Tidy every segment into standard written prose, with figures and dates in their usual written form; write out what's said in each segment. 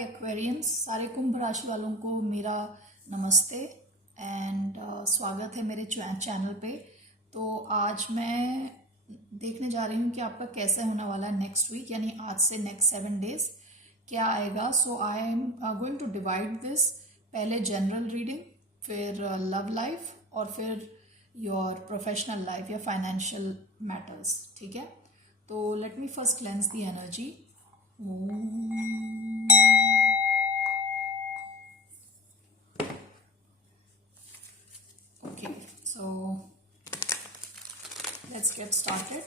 हाय Aquarians, सारे कुंभ राशि वालों को मेरा नमस्ते एंड स्वागत है मेरे चैनल पे। तो आज मैं देखने जा रही हूँ कि आपका कैसे होने वाला है नेक्स्ट वीक, यानी आज से नेक्स्ट 7 डेज क्या आएगा। So I am going to divide this, पहले जनरल रीडिंग, फिर लव लाइफ और फिर योर प्रोफेशनल लाइफ या फाइनेंशियल मैटर्स। ठीक है, तो let me first cleanse the energy. Okay, so let's get started.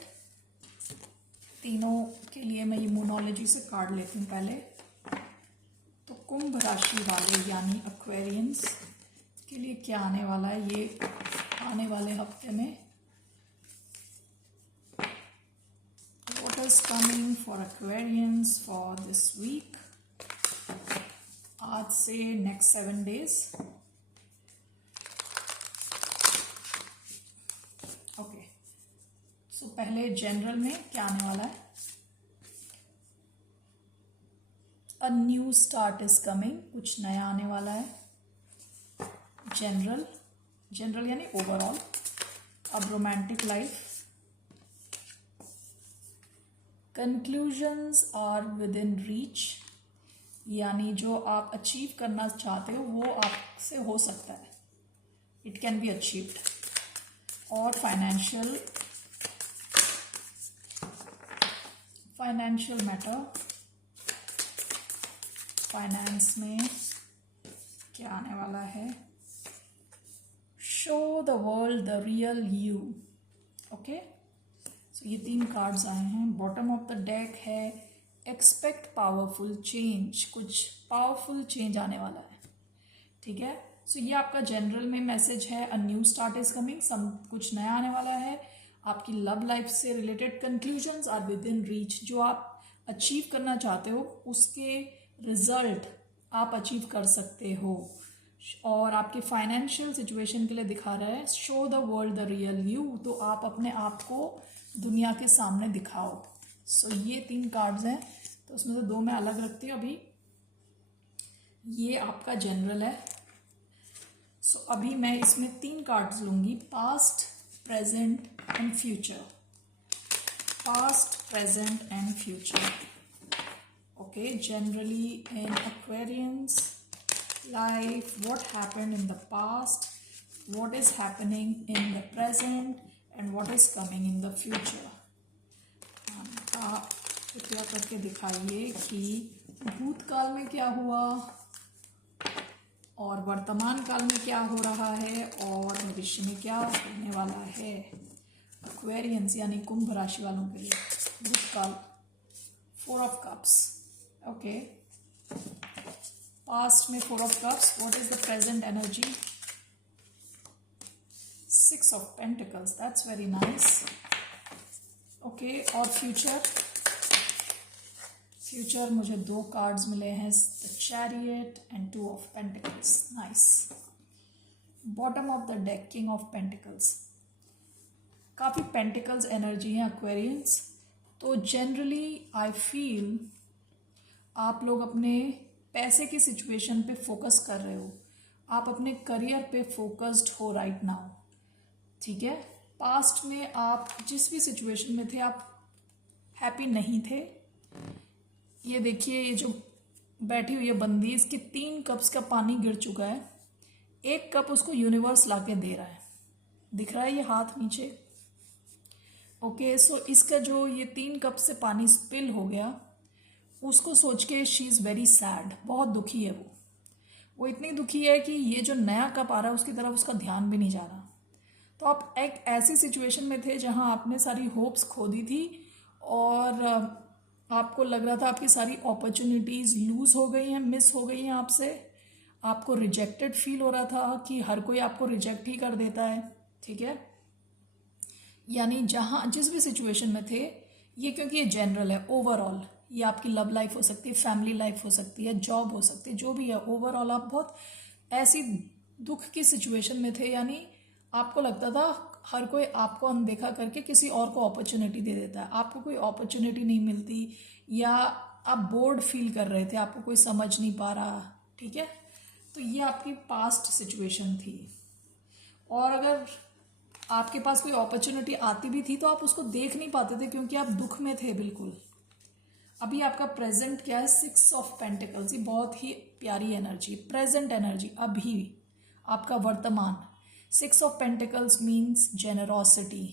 तीनों के लिए मैं इम्यूनोलॉजी से कार्ड लेती हूँ पहले। तो कुंभ राशि वाले यानी एक्वेरियंस के लिए क्या आने वाला है ये आने वाले हफ्ते में। What is coming for Aquarians for this week? आज से नेक्स्ट 7 डेज। ओके, सो पहले जनरल में क्या आने वाला है। A new start is coming, कुछ नया आने वाला है। जनरल यानी ओवरऑल। अब romantic life, conclusions are within reach, यानी जो आप अचीव करना चाहते हो वो आपसे हो सकता है, इट कैन बी अचीव्ड। और फाइनेंशियल मैटर, फाइनेंस में क्या आने वाला है। Show the world the real you. Okay, so ये 3 कार्ड्स आए हैं। बॉटम ऑफ द डेक है एक्सपेक्ट पावरफुल चेंज, कुछ पावरफुल चेंज आने वाला है। ठीक है, सो ये आपका जनरल में मैसेज है। A new start is coming, कुछ नया आने वाला है। आपकी लव लाइफ से related conclusions are within reach, जो आप अचीव करना चाहते हो उसके रिजल्ट आप अचीव कर सकते हो। और आपके फाइनेंशियल सिचुएशन के लिए दिखा रहा है show the world the real you, तो आप अपने आप को दुनिया के सामने दिखाओ। सो ये 3 कार्ड्स हैं, तो उसमें से 2 मैं अलग रखती हूँ अभी। ये आपका जनरल है। सो अभी मैं इसमें 3 कार्ड्स लूंगी, past, present and future. Past, present and future. Okay, generally in Aquarians life, what happened in the past, what is happening in the present and what is coming in the future. आप कृपया करके दिखाइए कि भूतकाल में क्या हुआ और वर्तमान काल में क्या हो रहा है और भविष्य में क्या होने वाला है। एक्वेरियंस यानी कुंभ राशि वालों के लिए भूतकाल 4 ऑफ कप्स। ओके, पास्ट में 4 of cups, what is the present energy. 6 of pentacles, that's very nice. Okay, और फ्यूचर मुझे 2 कार्ड्स मिले हैं, the chariot and 2 of pentacles, nice. Bottom of the deck king of pentacles, काफ़ी pentacles energy है Aquarians. तो generally I feel आप लोग अपने पैसे की सिचुएशन पे फोकस कर रहे हो, आप अपने करियर पे फोकस्ड हो राइट नाउ। ठीक है, पास्ट में आप जिस भी सिचुएशन में थे आप हैप्पी नहीं थे। ये देखिए, ये जो बैठी हुई है बंदी, इसकी 3 कप्स का पानी गिर चुका है। 1 कप उसको यूनिवर्स लाके दे रहा है, दिख रहा है ये हाथ नीचे। ओके, सो इसका जो ये 3 कप से पानी स्पिल हो गया, उसको सोच के शी इज़ वेरी सैड, बहुत दुखी है वो इतनी दुखी है कि ये जो नया कप आ रहा है उसकी तरफ उसका ध्यान भी नहीं जा रहा। तो आप एक ऐसी सिचुएशन में थे जहां आपने सारी होप्स खो दी थी और आपको लग रहा था आपकी सारी अपॉर्चुनिटीज़ लूज़ हो गई हैं, मिस हो गई हैं आपसे। आपको रिजेक्टेड फील हो रहा था कि हर कोई आपको रिजेक्ट ही कर देता है। ठीक है, यानी जहां जिस भी सिचुएशन में थे, ये क्योंकि ये जनरल है, ओवरऑल ये आपकी लव लाइफ हो सकती है, फैमिली लाइफ हो सकती है, जॉब हो सकती है, जो भी है, ओवरऑल आप बहुत ऐसी दुख की सिचुएशन में थे, यानी आपको लगता था हर कोई आपको अनदेखा करके किसी और को अपॉर्चुनिटी दे देता है, आपको कोई अपॉर्चुनिटी नहीं मिलती, या आप बोर्ड फील कर रहे थे, आपको कोई समझ नहीं पा रहा, ठीक है। तो ये आपकी पास्ट सिचुएशन थी। और अगर आपके पास कोई अपॉर्चुनिटी आती भी थी तो आप उसको देख नहीं पाते थे क्योंकि आप दुख में थे बिल्कुल। अभी आपका प्रेजेंट क्या है, 6 ऑफ पेंटिकल्स। ये बहुत ही प्यारी एनर्जी, प्रेजेंट एनर्जी, अभी आपका वर्तमान। 6 of pentacles means generosity,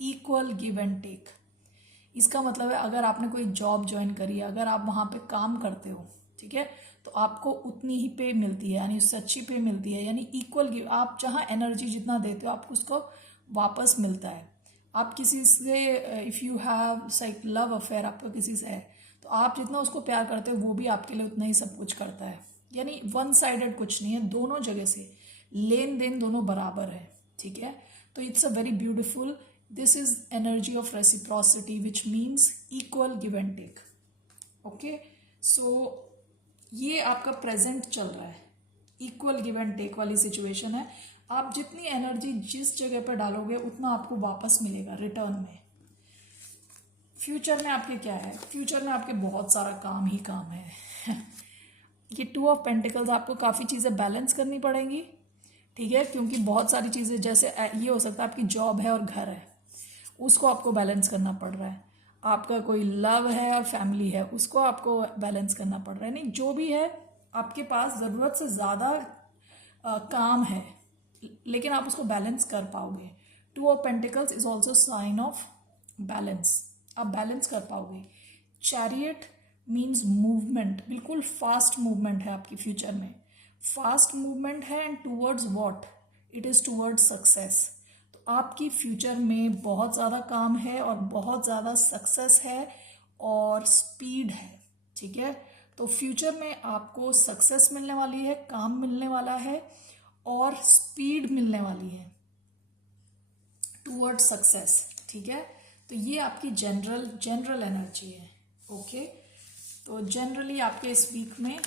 equal give and take. इसका मतलब है अगर आपने कोई जॉब ज्वाइन करी है, अगर आप वहाँ पे काम करते हो, ठीक है, तो आपको उतनी ही पे मिलती है, यानी उससे अच्छी पे मिलती है, यानी इक्वल गिव। आप जहाँ एनर्जी जितना देते हो आपको उसको वापस मिलता है। आप किसी से, if you have like love affair आपका किसी से है, तो आप जितना उसको प्यार करते हो वो भी आपके लिए उतना ही सब कुछ करता है। यानी वन साइडेड कुछ नहीं है, दोनों जगह से लेन देन दोनों बराबर है, ठीक है। तो it's a very beautiful, this is energy of reciprocity which means equal give and take. Okay, so ये आपका प्रेजेंट चल रहा है, इक्वल गिव एंड टेक वाली सिचुएशन है। आप जितनी एनर्जी जिस जगह पर डालोगे उतना आपको वापस मिलेगा रिटर्न में। फ्यूचर में आपके क्या है, फ्यूचर में आपके बहुत सारा काम ही काम है। ये 2 ऑफ पेंटिकल्स, आपको काफ़ी चीज़ें बैलेंस करनी पड़ेंगी, ठीक है, क्योंकि बहुत सारी चीज़ें, जैसे ये हो सकता है आपकी जॉब है और घर है, उसको आपको बैलेंस करना पड़ रहा है। आपका कोई लव है और फैमिली है, उसको आपको बैलेंस करना पड़ रहा है। नहीं, जो भी है आपके पास ज़रूरत से ज़्यादा काम है, लेकिन आप उसको बैलेंस कर पाओगे। 2 of pentacles is also sign of balance, आप बैलेंस कर पाओगे। चैरियट मीन्स मूवमेंट, बिल्कुल फास्ट मूवमेंट है आपकी फ्यूचर में, फास्ट मूवमेंट है। And towards what, it is towards success. तो आपकी फ्यूचर में बहुत ज़्यादा काम है और बहुत ज़्यादा सक्सेस है और स्पीड है, ठीक है। तो फ्यूचर में आपको सक्सेस मिलने वाली है, काम मिलने वाला है और स्पीड मिलने वाली है टूवर्ड्स सक्सेस, ठीक है। तो ये आपकी जनरल एनर्जी है। ओके, तो जनरली आपके इस वीक में,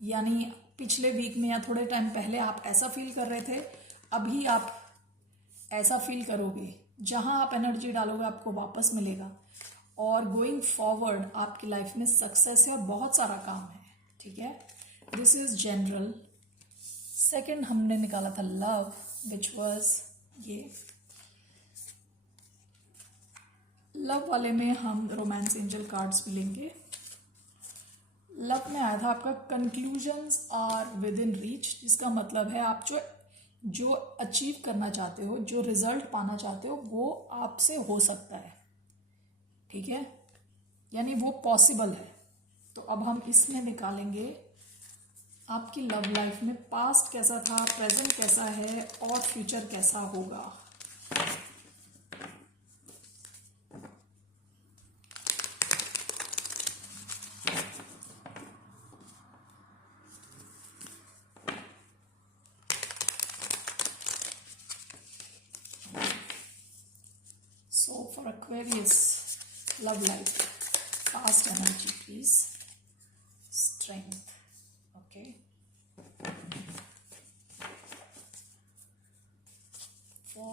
यानी पिछले वीक में या थोड़े टाइम पहले आप ऐसा फील कर रहे थे, अभी आप ऐसा फील करोगे। जहां आप एनर्जी डालोगे आपको वापस मिलेगा। और गोइंग फॉरवर्ड आपकी लाइफ में सक्सेस है और बहुत सारा काम है, ठीक है। This is general. सेकेंड हमने निकाला था लव, विच वॉज ये। लव वाले में हम रोमांस एंजल कार्ड्स भी लेंगे। लव में आया था आपका conclusions are within reach, जिसका मतलब है आप जो अचीव करना चाहते हो, जो रिजल्ट पाना चाहते हो, वो आपसे हो सकता है, ठीक है, यानी वो पॉसिबल है। तो अब हम इसमें निकालेंगे आपकी लव लाइफ में पास्ट कैसा था, प्रेजेंट कैसा है और फ्यूचर कैसा होगा। So for Aquarius, love life, past energy, please. Strength. Okay. For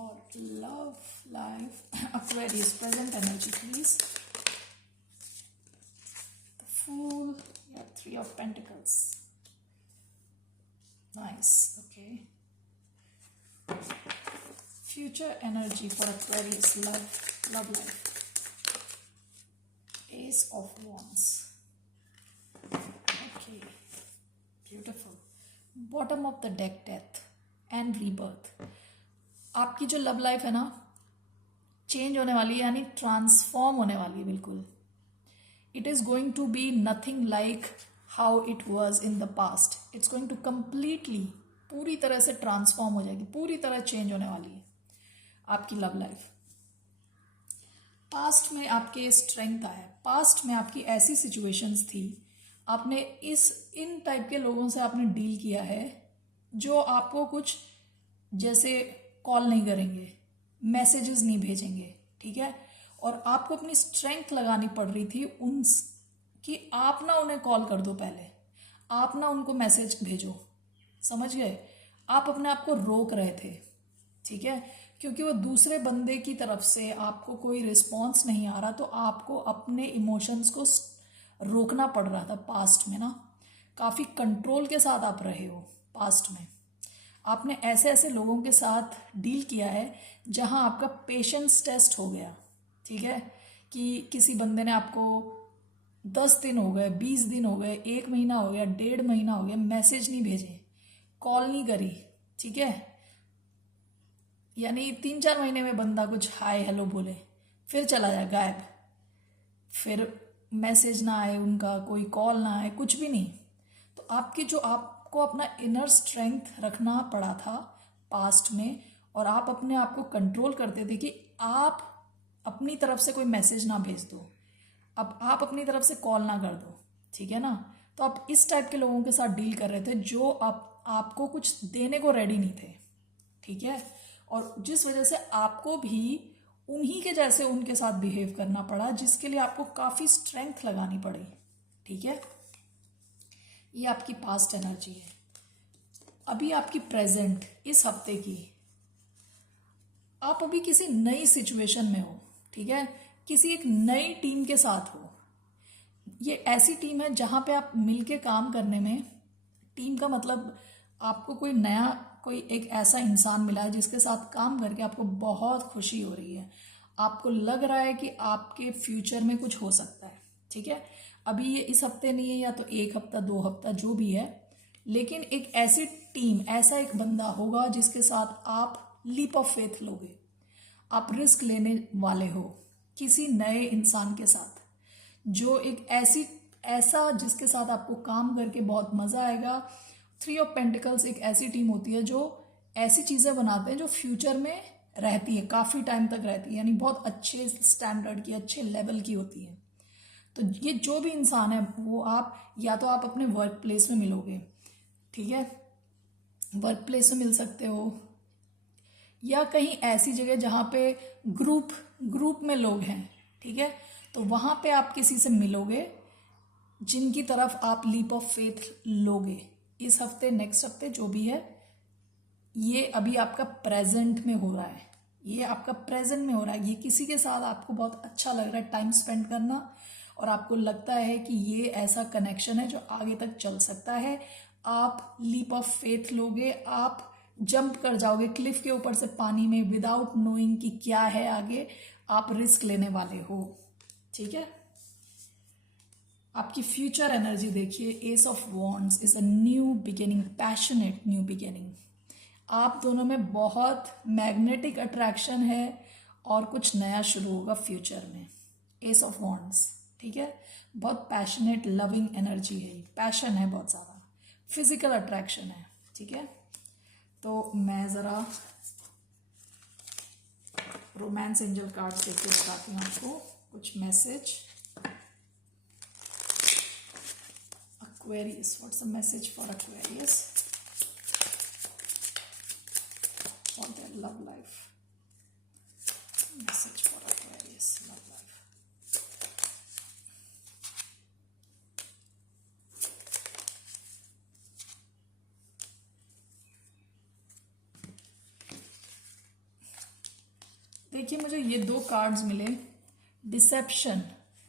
love life, Aquarius, present energy, please. The Fool, yeah, 3 of Pentacles. Nice. Okay. Future energy for Aquarius, love life. Ace of Wands. Okay, beautiful. Bottom of the deck, death and rebirth. आपकी जो love life है ना, change होने वाली है, यानी transform होने वाली है बिल्कुल। It is going to be nothing like how it was in the past. It's going to completely, पूरी तरह से ट्रांसफॉर्म हो जाएगी, पूरी तरह चेंज होने वाली है आपकी लव लाइफ। पास्ट में आपके स्ट्रेंथ आया, पास्ट में आपकी ऐसी सिचुएशंस थी, आपने इन टाइप के लोगों से आपने डील किया है जो आपको कुछ जैसे कॉल नहीं करेंगे, मैसेजेस नहीं भेजेंगे, ठीक है, और आपको अपनी स्ट्रेंथ लगानी पड़ रही थी उन कि आप ना उन्हें कॉल कर दो, पहले आप ना उनको मैसेज भेजो, समझ गए। आप अपने आप को रोक रहे थे, ठीक है, क्योंकि वो दूसरे बंदे की तरफ से आपको कोई रिस्पॉन्स नहीं आ रहा, तो आपको अपने इमोशंस को रोकना पड़ रहा था पास्ट में ना, काफ़ी कंट्रोल के साथ आप रहे हो पास्ट में। आपने ऐसे ऐसे लोगों के साथ डील किया है जहां आपका पेशेंस टेस्ट हो गया, ठीक है, कि किसी बंदे ने आपको 10 दिन हो गए, 20 दिन हो गए, 1 महीना हो गया, 1.5 महीना हो गया, मैसेज नहीं भेजे, कॉल नहीं करी, ठीक है, यानी 3-4 महीने में बंदा कुछ हाय हेलो बोले, फिर चला जाए गायब, फिर मैसेज ना आए उनका, कोई कॉल ना आए, कुछ भी नहीं। तो आपकी जो आपको अपना इनर स्ट्रेंथ रखना पड़ा था पास्ट में, और आप अपने आप को कंट्रोल करते थे कि आप अपनी तरफ से कोई मैसेज ना भेज दो, अब आप अपनी तरफ से कॉल ना कर दो, ठीक है ना। तो आप इस टाइप के लोगों के साथ डील कर रहे थे जो आपको कुछ देने को रेडी नहीं थे, ठीक है, और जिस वजह से आपको भी उन्हीं के जैसे उनके साथ बिहेव करना पड़ा, जिसके लिए आपको काफ़ी स्ट्रेंथ लगानी पड़ी, ठीक है। ये आपकी पास्ट एनर्जी है। अभी आपकी प्रेजेंट इस हफ्ते की, आप अभी किसी नई सिचुएशन में हो, ठीक है, किसी एक नई टीम के साथ हो। ये ऐसी टीम है जहां पे आप मिलके काम करने में, टीम का मतलब आपको कोई एक ऐसा इंसान मिला है जिसके साथ काम करके आपको बहुत खुशी हो रही है, आपको लग रहा है कि आपके फ्यूचर में कुछ हो सकता है, ठीक है। अभी ये इस हफ्ते नहीं है, या तो 1 हफ्ता 2 हफ्ता जो भी है, लेकिन एक ऐसी टीम, ऐसा एक बंदा होगा जिसके साथ आप लीप ऑफ फेथ लोगे, आप रिस्क लेने वाले हो किसी नए इंसान के साथ, जो एक ऐसा जिसके साथ आपको काम करके बहुत मज़ा आएगा। 3 ऑफ पेंटिकल्स एक ऐसी टीम होती है जो ऐसी चीज़ें बनाते हैं जो फ्यूचर में रहती है, काफ़ी टाइम तक रहती है, यानी बहुत अच्छे स्टैंडर्ड की, अच्छे लेवल की होती है। तो ये जो भी इंसान है वो आप या तो आप अपने वर्क प्लेस में मिलोगे, ठीक है, वर्क प्लेस में मिल सकते हो, या कहीं ऐसी जगह जहाँ पे ग्रुप में लोग हैं, ठीक है, तो वहाँ पे आप किसी से मिलोगे जिनकी तरफ आप लीप ऑफ फेथ लोगे इस हफ्ते, नेक्स्ट हफ्ते जो भी है। ये अभी आपका प्रेजेंट में हो रहा है, ये आपका प्रेजेंट में हो रहा है। ये किसी के साथ आपको बहुत अच्छा लग रहा है टाइम स्पेंड करना, और आपको लगता है कि ये ऐसा कनेक्शन है जो आगे तक चल सकता है। आप लीप ऑफ फेथ लोगे, आप जंप कर जाओगे क्लिफ के ऊपर से पानी में विदाउट नोइंग कि क्या है आगे, आप रिस्क लेने वाले हो, ठीक है। आपकी फ्यूचर एनर्जी देखिए, S of wands is a new beginning, passionate new beginning. आप दोनों में बहुत मैग्नेटिक अट्रैक्शन है और कुछ नया शुरू होगा फ्यूचर में। एस ऑफ वॉन्ड्स, ठीक है, बहुत पैशनेट लविंग एनर्जी है, पैशन है बहुत ज़्यादा, फिजिकल अट्रैक्शन है, ठीक है। तो मैं ज़रा रोमांस एंजल कार्ड्स देके बताती हूँ आपको कुछ message. Aquarius, what's the message for Aquarius for their love life? Message for Aquarius love life. देखिए, मुझे ये 2 कार्ड्स मिले। Deception,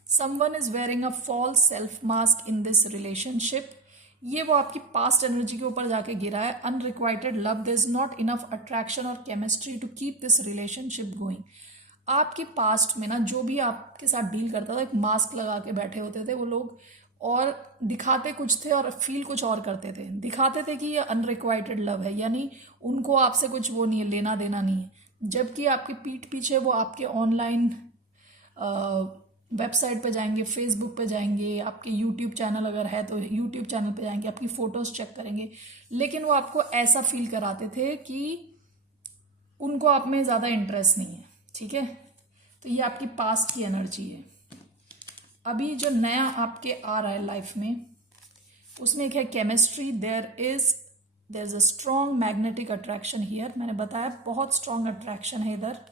someone is wearing a false self mask in this relationship. ये वो आपकी पास्ट एनर्जी के ऊपर जाके गिरा है। Unrequited love, there is not enough attraction और chemistry to keep this relationship going. आपके पास्ट में ना जो भी आपके साथ डील करता था, एक मास्क लगा के बैठे होते थे वो लोग, और दिखाते कुछ थे और फील कुछ और करते थे। दिखाते थे कि ये अनरिक्वाइटेड लव है, यानी उनको आपसे कुछ वो नहीं है, लेना देना नहीं है, जबकि आपकी पीठ पीछे वो आपके ऑनलाइन वेबसाइट पे जाएंगे, फेसबुक पे जाएंगे, आपके यूट्यूब चैनल अगर है तो यूट्यूब चैनल पे जाएंगे, आपकी फ़ोटोज़ चेक करेंगे, लेकिन वो आपको ऐसा फील कराते थे कि उनको आप में ज़्यादा इंटरेस्ट नहीं है, ठीक है। तो ये आपकी पास्ट की एनर्जी है। अभी जो नया आपके आ रहा है लाइफ में, उसमें एक है chemistry. There is a strong magnetic attraction here. मैंने बताया बहुत स्ट्रॉन्ग अट्रैक्शन है इधर।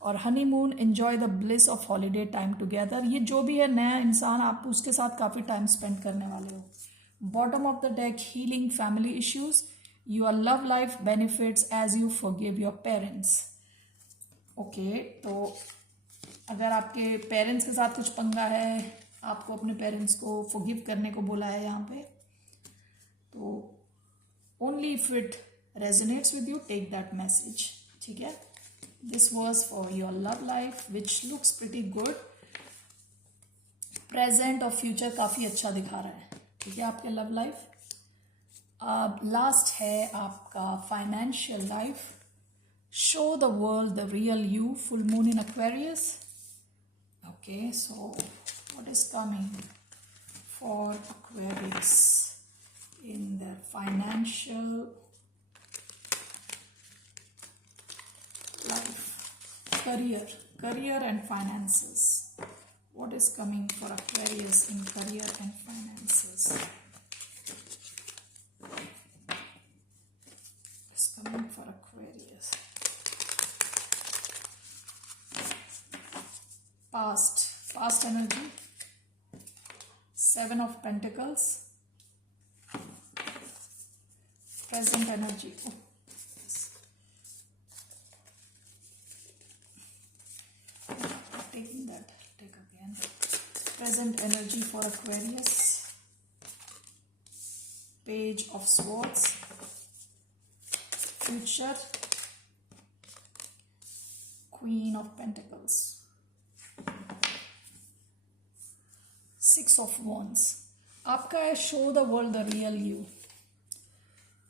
और honeymoon, enjoy the bliss of holiday time together. ये जो भी है नया इंसान, आप उसके साथ काफ़ी टाइम स्पेंड करने वाले हो। Bottom of the deck, healing family issues, your love life benefits as you forgive your parents. Okay, तो अगर आपके पेरेंट्स के साथ कुछ पंगा है, आपको अपने पेरेंट्स को फॉरगिव करने को बोला है यहाँ पे। तो only if it resonates with you take that message, ठीक है। This was for your love life which looks pretty good. Present और फ्यूचर काफ़ी अच्छा दिखा रहा है, ठीक है, आपके लव लाइफ। अब लास्ट है आपका financial life. Show the world the real you, full moon in Aquarius. Okay, so what is coming for Aquarius in their financial life, career and finances? What is coming for Aquarius in career and finances? What is coming for Aquarius? Past energy. 7 of Pentacles. Present energy. Oh, yes. Taking that. Take again. Present energy for Aquarius. Page of Swords. Future. Queen of Pentacles. 6 of Wands. आपका है show the world the real you.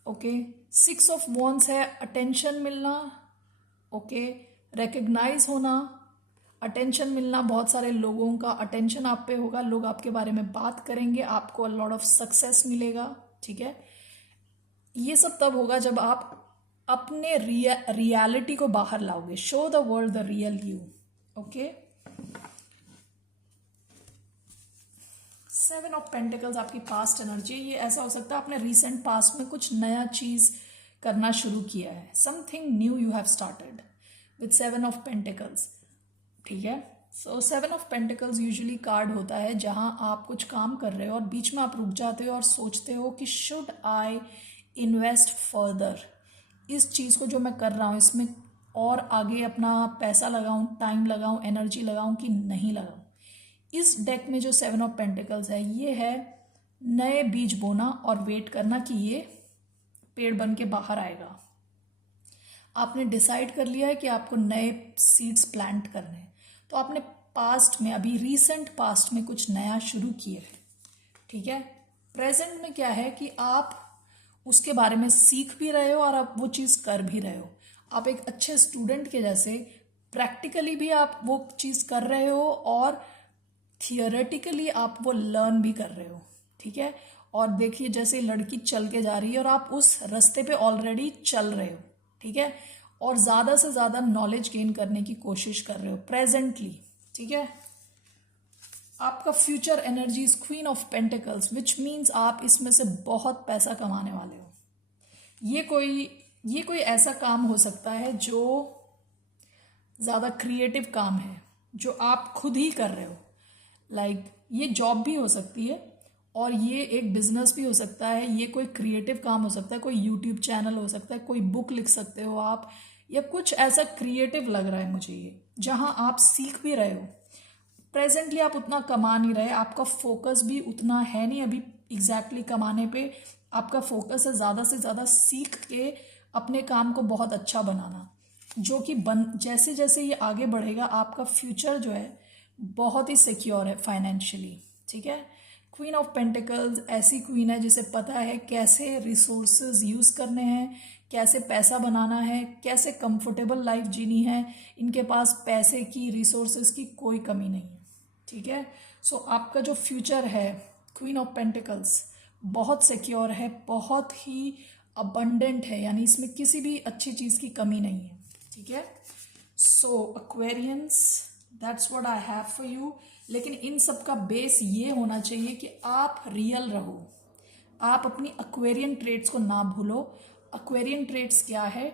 Okay, 6 of Wands है attention मिलना, okay, recognise होना, attention मिलना। बहुत सारे लोगों का अटेंशन आप पे होगा, लोग आपके बारे में बात करेंगे, आपको अ लॉट ऑफ सक्सेस मिलेगा, ठीक है। ये सब तब होगा जब आप अपने रियलिटी को बाहर लाओगे। Show the world the real you, okay. 7 of Pentacles आपकी पास्ट एनर्जी। ये ऐसा हो सकता है आपने रिसेंट पास्ट में कुछ नया चीज करना शुरू किया है, something new you have started with 7 of Pentacles, ठीक है। सो 7 of Pentacles यूजुअली कार्ड होता है जहां आप कुछ काम कर रहे हो और बीच में आप रुक जाते हो और सोचते हो कि शुड आई इन्वेस्ट फर्दर, इस चीज़ को जो मैं कर रहा हूँ इसमें और आगे अपना पैसा लगाऊं, टाइम लगाऊं, एनर्जी लगाऊं कि नहीं लगाऊं। इस डेक में जो 7 of Pentacles है ये है नए बीज बोना और वेट करना कि ये पेड़ बन के बाहर आएगा। आपने डिसाइड कर लिया है कि आपको नए सीड्स प्लांट करने हैं, तो आपने पास्ट में, अभी रीसेंट पास्ट में कुछ नया शुरू किया है, ठीक है। प्रेजेंट में क्या है कि आप उसके बारे में सीख भी रहे हो और आप वो चीज़ कर भी रहे हो। आप एक अच्छे स्टूडेंट के जैसे प्रैक्टिकली भी आप वो चीज़ कर रहे हो और थियोरेटिकली आप वो लर्न भी कर रहे हो, ठीक है। और देखिए जैसे लड़की चल के जा रही है और आप उस रास्ते पे ऑलरेडी चल रहे हो, ठीक है, और ज़्यादा से ज़्यादा नॉलेज गेन करने की कोशिश कर रहे हो प्रेजेंटली, ठीक है। आपका future energy is queen of pentacles which means आप इसमें से बहुत पैसा कमाने वाले हो। ये कोई ऐसा काम हो सकता है जो ज़्यादा क्रिएटिव काम है, जो आप खुद ही कर रहे हो। लाइक ये जॉब भी हो सकती है और ये एक बिजनेस भी हो सकता है, ये कोई क्रिएटिव काम हो सकता है, कोई यूट्यूब चैनल हो सकता है, कोई बुक लिख सकते हो आप, या कुछ ऐसा क्रिएटिव लग रहा है मुझे ये, जहाँ आप सीख भी रहे हो। प्रेजेंटली आप उतना कमा नहीं रहे, आपका फोकस भी उतना है नहीं अभी एग्जैक्टली कमाने पे। आपका फोकस है ज़्यादा से ज़्यादा सीख के अपने काम को बहुत अच्छा बनाना, जो कि जैसे जैसे ये आगे बढ़ेगा आपका फ्यूचर जो है बहुत ही सिक्योर है फाइनेंशियली, ठीक है। क्वीन ऑफ पेंटिकल्स ऐसी क्वीन है जिसे पता है कैसे रिसोर्सेज यूज़ करने हैं, कैसे पैसा बनाना है, कैसे कंफर्टेबल लाइफ जीनी है। इनके पास पैसे की, रिसोर्सेज की कोई कमी नहीं है, ठीक है। सो आपका जो फ्यूचर है क्वीन ऑफ पेंटिकल्स बहुत सिक्योर है, बहुत ही अबंडेंट है, यानी इसमें किसी भी अच्छी चीज़ की कमी नहीं है, ठीक है। So Aquarians, that's what I have for you. लेकिन इन सब का बेस ये होना चाहिए कि आप रियल रहो, आप अपनी एक्वेरियन ट्रेड्स को ना भूलो। एक्वेरियन ट्रेड्स क्या है?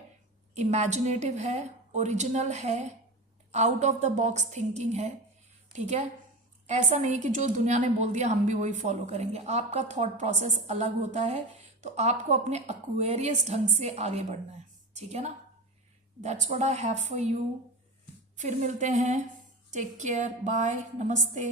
इमेजिनेटिव है, ओरिजिनल है, out of the box thinking है, ठीक है। ऐसा नहीं कि जो दुनिया ने बोल दिया हम भी वही फॉलो करेंगे। आपका थॉट प्रोसेस अलग होता है, तो आपको अपने एक्वेरियस ढंग से आगे बढ़ना है, ठीक है ना। That's what I have for you. फिर मिलते हैं, टेक केयर, बाय, नमस्ते।